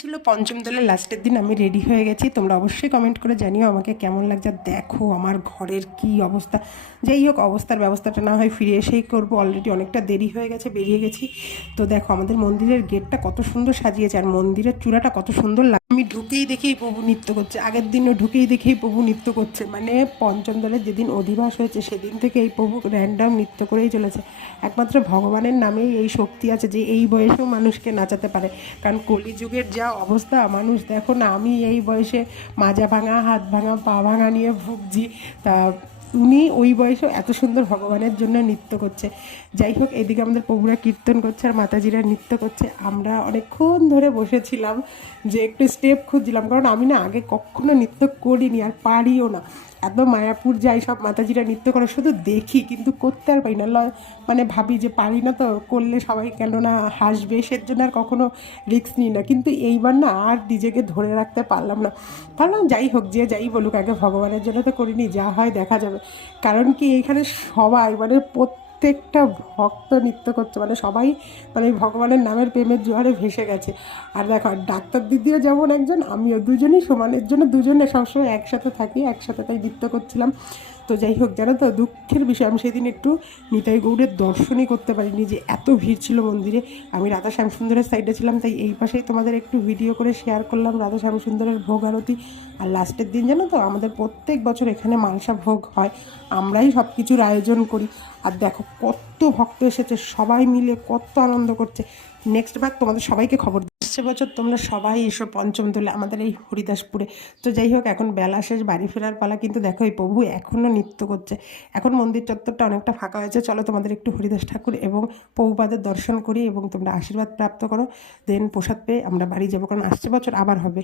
ছিল পঞ্চম দোলের লাস্টের দিন আমি রেডি হয়ে গেছি। তোমরা অবশ্যই কমেন্ট করে জানিও আমাকে কেমন লাগছে। দেখো আমার ঘরের কি অবস্থা। যাই হোক, অবস্থার ব্যবস্থাটা না হয় ফিরে এসেই করবো, অলরেডি অনেকটা দেরি হয়ে গেছে, বেরিয়ে গেছি। তো দেখো আমাদের মন্দিরের গেটটা কত সুন্দর সাজিয়েছে, আর মন্দিরের চূড়াটা কত সুন্দর লাগে। আমি ঢুকেই দেখেই প্রভু নৃত্য করছে, আগের দিনও ঢুকেই দেখেই প্রভু নৃত্য করছে। মানে পঞ্চম দলের যেদিন অধিবাস হয়েছে সেদিন থেকে এই প্রভু র্যান্ডাম নৃত্য করেই চলেছে। একমাত্র ভগবানের নামেই এই শক্তি আছে যে এই বয়সেও মানুষকে নাচাতে পারে। কারণ কলিযুগের যা অবস্থা, মানুষ দেখো না, আমি এই বয়সে মাজা ভাঙা, হাত ভাঙা, পা ভাঙা নিয়ে ভুগছি, তা উনি ওই বয়সেও এত সুন্দর ভগবানের জন্য নৃত্য করছে। যাই হোক, এদিকে আমাদের প্রভুরা কীর্তন করছে আর মাতাজিরা নৃত্য করছে। আমরা অনেকক্ষণ ধরে বসেছিলাম যে একটু স্টেপ খুঁজছিলাম, কারণ আমি না আগে কখনো নৃত্য করিনি আর পারিও না। এত মায়াপুর যাই, সব মাতাজিরা নৃত্য করে, শুধু দেখি কিন্তু করতে আর পারি না। মানে ভাবি যে পারি না, তো করলে সবাই কেন না হাসবে, সের জন্য আর কখনো রিস্ক নিই না। কিন্তু এইবার না আর নিজেকে ধরে রাখতে পারলাম না। ভাবলাম যাই হোক, যে যাই বলুক, আগে ভগবানের জন্য তো করিনি, যা হয় দেখা যাবে। কারণ কি এইখানে সবাই মানে প্রত্যেকটা ভক্ত নৃত্য করছে, মানে সবাই মানে ভগবানের নামের প্রেমের জোয়ারে ভেসে গেছে। আর দেখো ডাক্তার দিদিও যেমন একজন, আমিও, দুজনই সমানের জন্য দুজনে সবসময় একসাথে থাকি, একসাথে তাই নৃত্য করছিলাম। তো যাই হোক, জানো তো দুঃখের বিষয়, আমি সেদিন একটু নিতাই গৌড়ের দর্শনই করতে পারিনি, যে এত ভিড় ছিল মন্দিরে। আমি রাধা শ্যামসুন্দরের সাইডে ছিলাম, তাই এই পাশেই তোমাদের একটু ভিডিও করে শেয়ার করলাম রাধা শ্যামসুন্দরের ভোগ আরতি। আর লাস্টের দিন জানো তো আমাদের প্রত্যেক বছর এখানে মালসা ভোগ হয়, আমরাই সব কিছুর আয়োজন করি। আর দেখো কত ভক্ত এসেছে, সবাই মিলে কত আনন্দ করছে। নেক্সট বার তোমাদের সবাইকে খবর আসছে বছর তোমরা সবাই এসো পঞ্চম দোলে আমাদের এই হরিদাসপুরে। তো যাই হোক, এখন বেলা শেষ, বাড়ি ফেরার পালা। কিন্তু দেখো এই প্রভু এখনও নৃত্য করছে। এখন মন্দির চত্বরটা অনেকটা ফাঁকা হয়েছে, চলো তোমাদের একটু হরিদাস ঠাকুর এবং প্রভুপাদের দর্শন করি এবং তোমরা আশীর্বাদ প্রাপ্ত করো। দেন প্রসাদ পেয়ে আমরা বাড়ি যাবো, কারণ আসছে বছর আবার হবে।